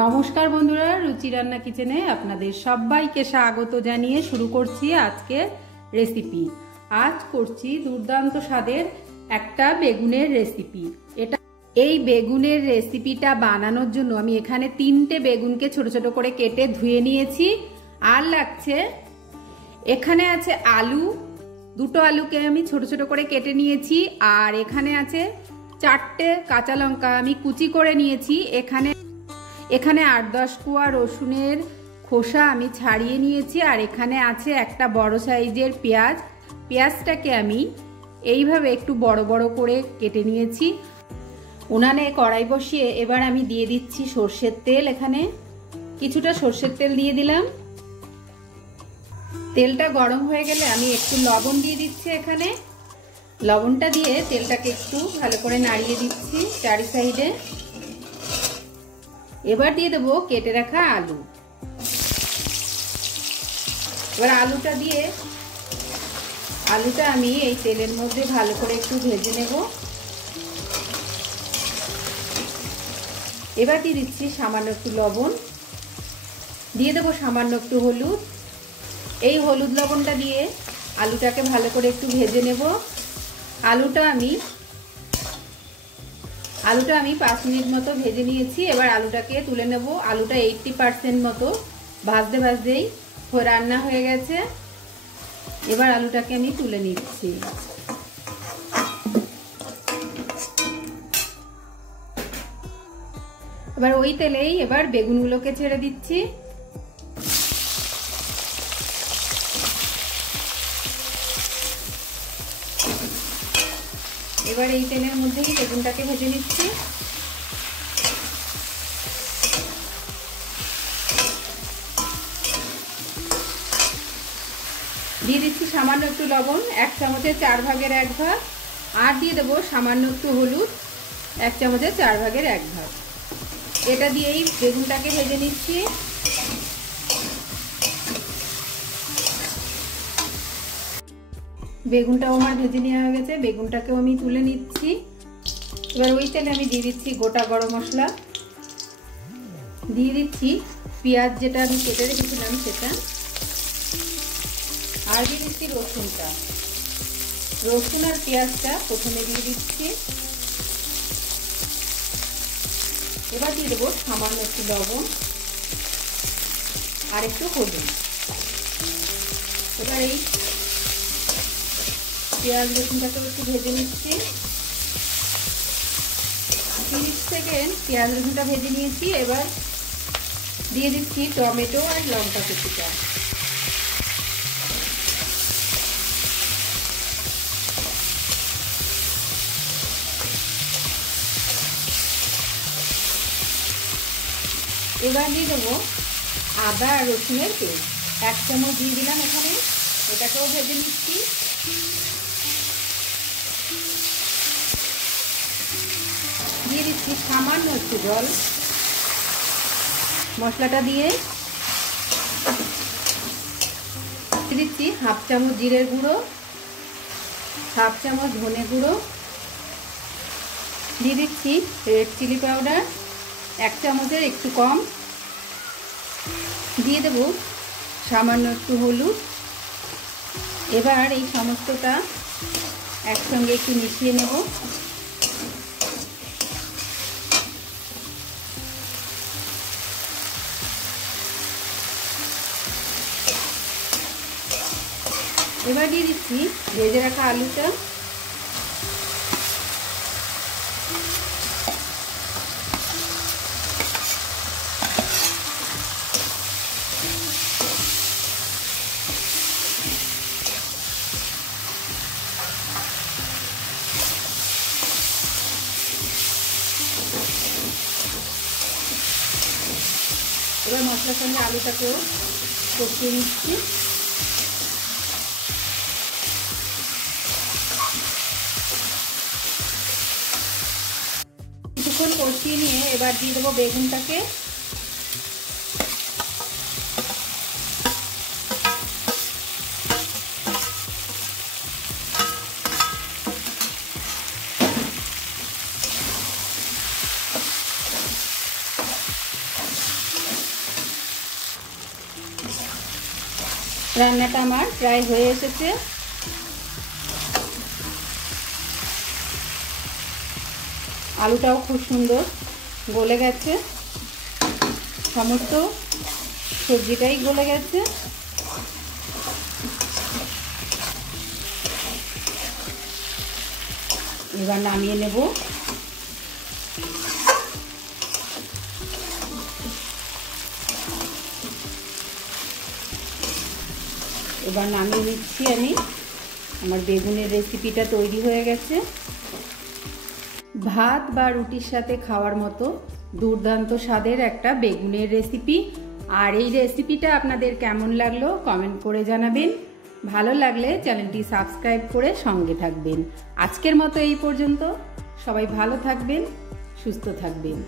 নমস্কার বন্ধুরা, রুচি রান্না কিচেনে আপনাদের সবাইকে স্বাগত জানিয়ে শুরু করছি আজকে রেসিপি। আজ করছি দুর্দান্ত স্বাদের একটা বেগুনের রেসিপি। এই বেগুনের রেসিপিটা বানানোর জন্য আমি এখানে 3টে বেগুনকে ছোট ছোট করে কেটে ধুয়ে নিয়েছি। আর লাগছে, এখানে আছে আলু, 2টো আলুকে আমি ছোট ছোট করে কেটে নিয়েছি। আর এখানে আছে 4টে কাঁচা লঙ্কা আমি কুচি করে নিয়েছি। এখানে 8-10 কোয়া রসুনের খোসা আমি ছাড়িয়ে নিয়েছি। আর এখানে আছে একটা বড় সাইজের পেঁয়াজ। পেঁয়াজটাকে আমি এইভাবে একটু বড় বড় করে কেটে নিয়েছি। উনানে কড়াই বসিয়ে এবার আমি দিয়ে দিচ্ছি সর্ষের তেল। এখানে কিছুটা সর্ষের তেল দিয়ে দিলাম। তেলটা গরম হয়ে গেলে আমি একটু লবণ দিয়ে দিচ্ছি। এখানে লবণটা দিয়ে তেলটাকে একটু ভালো করে নাড়িয়ে দিচ্ছি চারি সাইডে। এবার দিয়ে দেবো কেটে রাখা আলু। এবার আলুটা আমি এই তেলের মধ্যে ভালো করে একটু ভেজে নেব। এবার দিয়ে দিচ্ছি সামান্য একটু লবণ, দিয়ে দেবো সামান্য একটু হলুদ। এই হলুদ লবণটা দিয়ে আলুটাকে ভালো করে একটু ভেজে নেব। আলুটা আমি 5 মিনিট মতো ভেজে নিয়েছি। এবার আলুটাকে তুলে নেব। আলুটা 80% মতো ভাজতেই রান্না হয়ে গেছে। এবার আলুটাকে আমি তুলে নিচ্ছি। এবার ওই তেলেই এবার বেগুনগুলোকে ছেড়ে দিচ্ছি। এবার এই তেলের মধ্যেই বেগুনটাকে ভেজে নিচ্ছি। দিয়ে দিচ্ছি সামান্য একটু লবণ, 1 চামচের 4 ভাগের 1 ভাগ। আর দিয়ে দেবো সামান্য একটু হলুদ, 1 চামচের 4 ভাগের 1 ভাগ। এটা দিয়েই বেগুনটাকে ভেজে নিচ্ছি। বেগুনটাও আমার ভেজে নেওয়া হয়ে গেছে। বেগুনটাকেও আমি তুলে নিচ্ছি। এবার ওই তেলে আমি দিয়ে দিচ্ছি গোটা গরম মশলা, দিয়ে দিচ্ছি পেঁয়াজ যেটা আমি কেটে রেখেছিলাম সেটা, আর দিয়ে দিচ্ছি রসুন আর পেঁয়াজটা প্রথমে দিয়ে দিচ্ছি। এবার দিয়ে দেবো সামান্য একটু লবণ আর একটু হলুদ। এবার এই পেঁয়াজ রসুনটাকে একটু ভেজে নিচ্ছি। 30 সেকেন্ড পেঁয়াজ রসুনটা ভেজে নিয়েছি। এবার দিয়ে দিচ্ছি টমেটো আর লঙ্কা কুচিটা। এবার দিয়ে দেবো আদা আর রসুনের পেস্ট, 1 চামচ দিয়ে দিলাম এখানে। এটাকেও ভেজে নিচ্ছি। দিয়ে দিচ্ছি সামান্য একটু জল। মশলাটা দিয়ে দিচ্ছি 1/2 চামচ জিরের গুঁড়ো, 1/2 চামচ ধনে গুঁড়ো, দিয়ে দিচ্ছি রেড চিলি পাউডার 1 চামচের একটু কম, দিয়ে দেব সামান্য একটু হলুদ। এবার এই সমস্তটা একসঙ্গে একটু মিশিয়ে নেব। এবার দিয়ে দিচ্ছি ভেজে রাখা আলুটা। এবার মশলার সঙ্গে আলুটাকেও কষিয়ে নিচ্ছি। কিছুক্ষণ কষিয়ে নিয়ে এবার দিয়ে দেবো বেগুনটাকে। রান্নাটা আমার প্রায় হয়ে এসেছে। আলুটাও খুব সুন্দর গলে গেছে, সমস্ত সবজিটাই গলে গেছে। এবার নামিয়ে নেব। এবার নামিয়ে নিচ্ছি আমি। আমার বেগুনের রেসিপিটা তৈরি হয়ে গেছে। ভাত বা রুটির সাথে খাওয়ার মতো দুর্দান্ত স্বাদের একটা বেগুনের রেসিপি। আর এই রেসিপিটা আপনাদের কেমন লাগলো কমেন্ট করে জানাবেন। ভালো লাগলে চ্যানেলটি সাবস্ক্রাইব করে সঙ্গে থাকবেন। আজকের মতো এই পর্যন্ত। সবাই ভালো থাকবেন, সুস্থ থাকবেন।